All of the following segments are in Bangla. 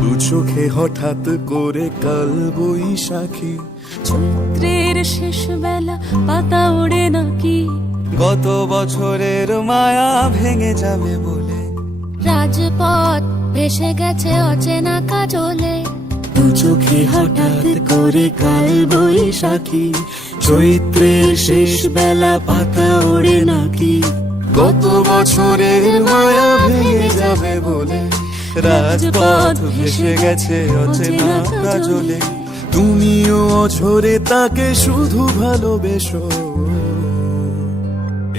দু চোখে হঠাৎ করে কাল বৈশাখী, চৈত্রের শেষ বেলা পাতা ওড়ে নাকি, গত বছরের মায়া ভেঙে যাবে বলে রাজপথ ভেসে গেছে অচেনা কাজলে। দু চোখে হঠাৎ করে কাল বৈশাখী, চৈত্রের শেষ বেলা পাতা ওড়ে নাকি, গত বছরের মায়া ভেঙে যাবে বলে রাজপথ ভেসে গেছে অচেনা কাজলে। তুমিও অঝরে তাকে শুধু ভালোবেসো,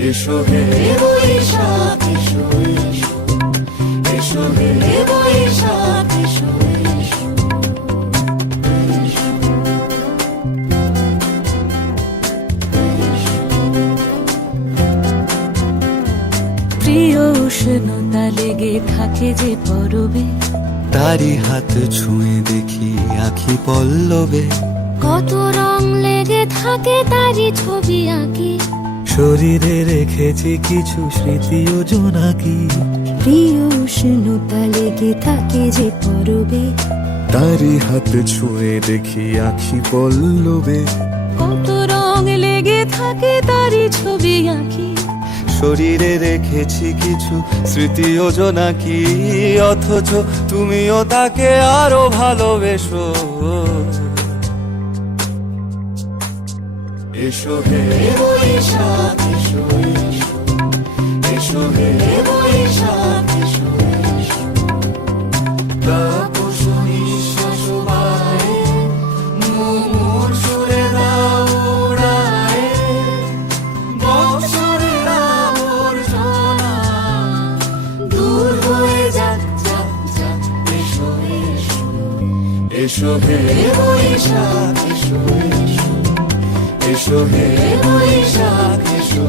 এসো হে বৈশাখ এসো এসো, এসো হে বৈশাখ এসো এসো। প্রিয় উষ্ণতা লেগে থাকে যে পরবে, তারি হাত ছুঁয়ে দেখি আখি পল্লবে, কত রং লেগে থাকে তারই ছবি আঁকি, শরীরে রেখেছি কিছু স্মৃতি ও জোনাকি। প্রিয় উষ্ণতা লেগে থাকে যে পরবে, তারি হাত ছুঁয়ে দেখি আখি পল্লবে, কত রং লেগে থাকে তারই ছবি আঁকি, শরীরে রেখেছি কিছু স্মৃতি ও জোনাকি। অথচ তুমিও তাকে আরো ভালোবেসো, এসো হে বৈশাখ এসো এসো, এসো হে বৈশাখ এসো এসো। তাপস নিঃশ্বাস বায়ে, মুমুর সুরে দাও উড়ায়ে, বৎসরের আবর্জনা দূর হয়ে যাক যাক যাক। এসো এসো, এসো হে বৈশাখ এসো এসো, এসো হে বৈশাখ এসো।